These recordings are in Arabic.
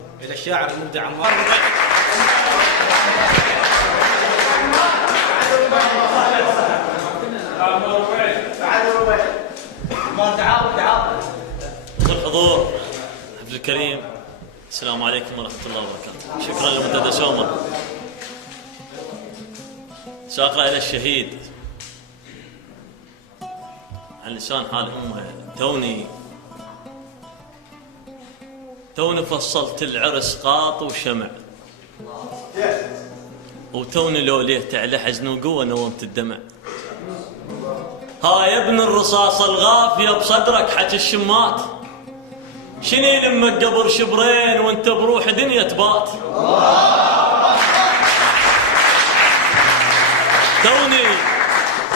إلى الشاعر المبدع عمار. الحضور عبد الكريم، السلام عليكم ورحمة الله وبركاته. شكرا لمنتدى سومر. سأقرأ إلى الشهيد عن لسان حال أمه. توني فصلت العرس قاط وشمع، وتوني لو ليت على حزن وقوة نومت الدمع. ها يا ابن الرصاص الغافية بصدرك حكي الشمات، شني لمك قبر شبرين وانت بروح دنيا تبات.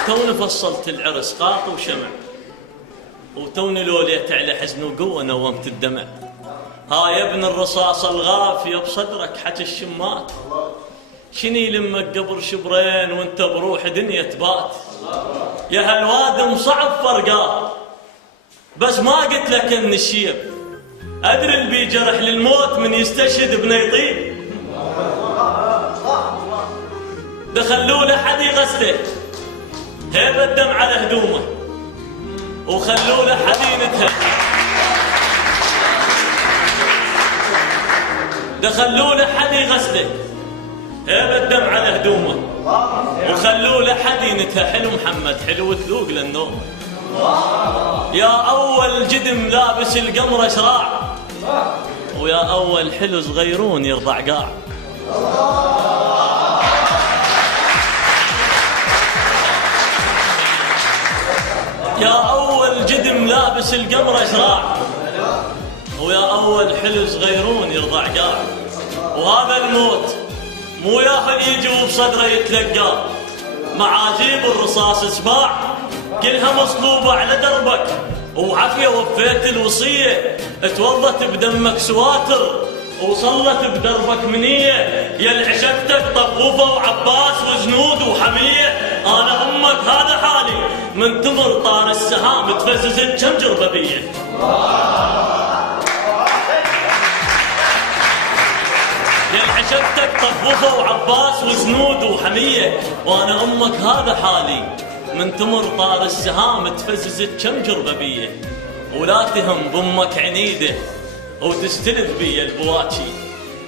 توني فصلت العرس قاط وشمع، وتوني لو ليت على حزن وقوة نومت الدمع. ها يا ابن الرصاص الغافية بصدرك حكي الشمات، شني لمك قبر شبرين وانت بروح دنيا تبات. يا هالوادم صعب فرقاه، بس ما قلت لك ان الشيب، ادري اللي بيجرح للموت من يستشهد بني يطيب. دخلوا له حد يغسله هيبة الدم على هدومه، وخلوا له حد ينتهي. دخلوا له حد يغسله هيبة الدم على هدومه، وخلوا له حد ينتهي. حلو محمد، حلو تذوق للنوم. يا أول جدم لابس القمر شراع، ويا أول حلو صغيرون يرضع قاع. يا أول جدم لابس القمر شراع، ويا أول حلو صغيرون يرضع قاع. وهذا الموت مو ياهل يجي وبصدره يتلقى، معاجيب الرصاص سباع كلها مصلوبة على دربك، وعافية وفيت الوصية، توضت بدمك سواتر وصلت بدربك منية. يا العشقتك طفوفة وعباس وجنود وحمية، أنا أمك هذا حالي من تمر طار السهام تفززت كم جرببية. يا العشقتك طفوفة وعباس وجنود وحمية، وأنا أمك هذا حالي من تمر طار السهام تفززت كم جرببية. ولا تهم بأمك عنيدة وتستلذ بي البواكي،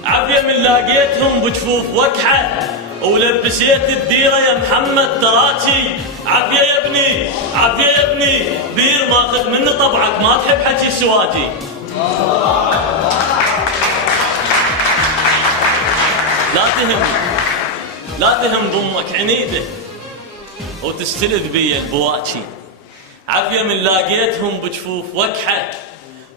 عافية من لاقيتهم بجفوف وكحة ولبسيت الديرة يا محمد تراكي. عافية يا ابني، عافية يا ابني، بير ماخذ مني طبعك ما تحب حكي السواجي. لا تهم بأمك عنيدة وتستلذ بي البواكي، عافية من لاقيتهم بجفوف وكحة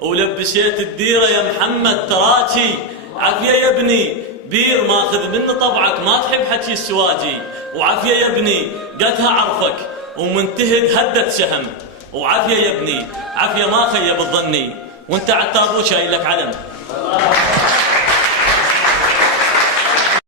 ولبسيت الديرة يا محمد تراكي. عافية يا ابني، بير ماخذ مني طبعك ما تحب حكي السواجي. وعافية يا ابني، قدها عرفك ومنتهد هدت سهم. وعافية يا ابني، عافية ما خيب الظني وانت عالتابوت شايل لك علم.